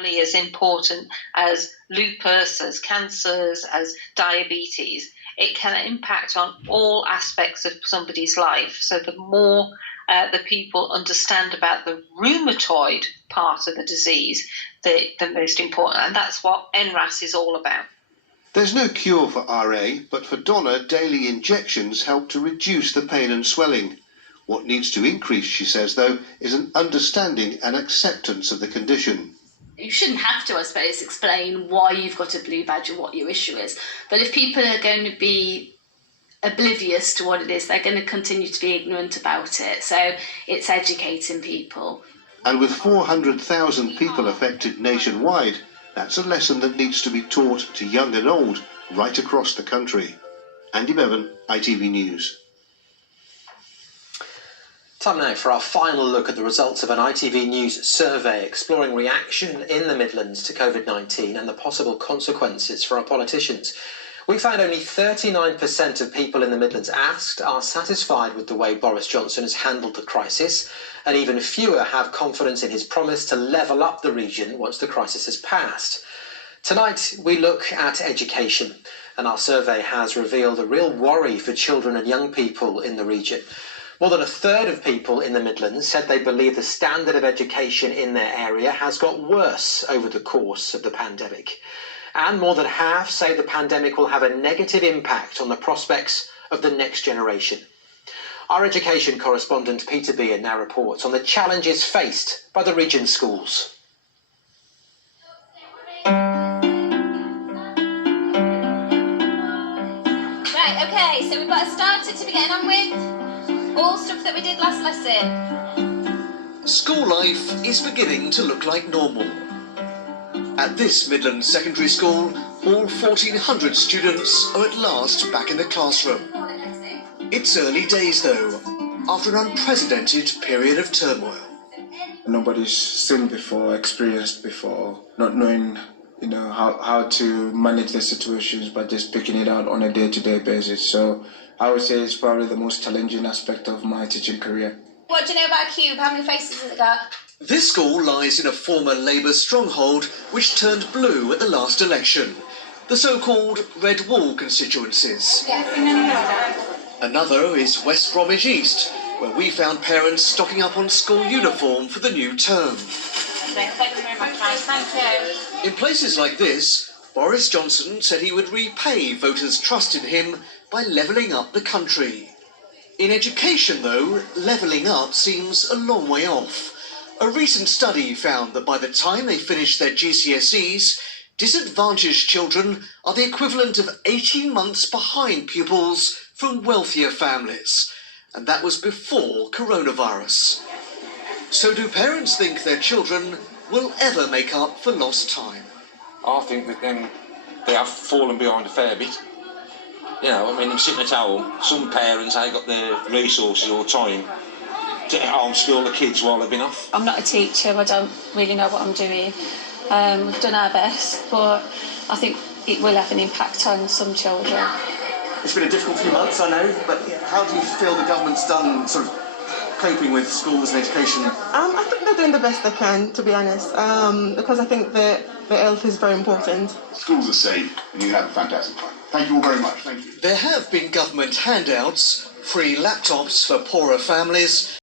equally as important as lupus, as cancers, as diabetes. It can impact on all aspects of somebody's life. So the more the people understand about the rheumatoid part of the disease, the most important. And that's what NRAS is all about. There's no cure for RA, but for Donna, daily injections help to reduce the pain and swelling. What needs to increase, she says, though, is an understanding and acceptance of the condition. You shouldn't have to, I suppose, explain why you've got a blue badge or what your issue is. But if people are going to be oblivious to what it is, they're going to continue to be ignorant about it. So it's educating people. And with 400,000 people affected nationwide, that's a lesson that needs to be taught to young and old right across the country. Andy Bevan, ITV News. Time now for our final look at the results of an ITV News survey exploring reaction in the Midlands to COVID-19 and the possible consequences for our politicians. We found only 39% of people in the Midlands asked are satisfied with the way Boris Johnson has handled the crisis, and even fewer have confidence in his promise to level up the region once the crisis has passed. Tonight we look at education, and our survey has revealed a real worry for children and young people in the region. More than a third of people in the Midlands said they believe the standard of education in their area has got worse over the course of the pandemic. And more than half say the pandemic will have a negative impact on the prospects of the next generation. Our education correspondent Peter Beer now reports on the challenges faced by the region's schools. Right, okay, so we've got a starter to be getting on with. All stuff that we did last lesson. School life is beginning to look like normal. At this Midlands secondary school, all 1,400 students are at last back in the classroom. It's early days though, after an unprecedented period of turmoil. Nobody's seen before, experienced before, not knowing how to manage the situations, but just picking it out on a day-to-day basis. So I would say it's probably the most challenging aspect of my teaching career. What do you know about Cube? How many faces has it got? This school lies in a former Labour stronghold which turned blue at the last election, the so-called Red Wall constituencies. Another is West Bromwich East, where we found parents stocking up on school uniform for the new term. Thank you very much, guys. Thank you. In places like this, Boris Johnson said he would repay voters' trust in him by levelling up the country. In education, though, levelling up seems a long way off. A recent study found that by the time they finish their GCSEs, disadvantaged children are the equivalent of 18 months behind pupils from wealthier families. And that was before coronavirus. So do parents think their children will ever make up for lost time? I think that they have fallen behind a fair bit. You know, I mean, I'm sitting at home, some parents ain't got the resources or time to homeschool the kids while they've been off. I'm not a teacher, I don't really know what I'm doing. We've done our best, but I think it will have an impact on some children. It's been a difficult few months, I know, but how do you feel the government's done sort of coping with schools and education? I think they're doing the best they can, to be honest, because I think the health is very important. Schools are safe and you have a fantastic time. Thank you all very much. Thank you. There have been government handouts, free laptops for poorer families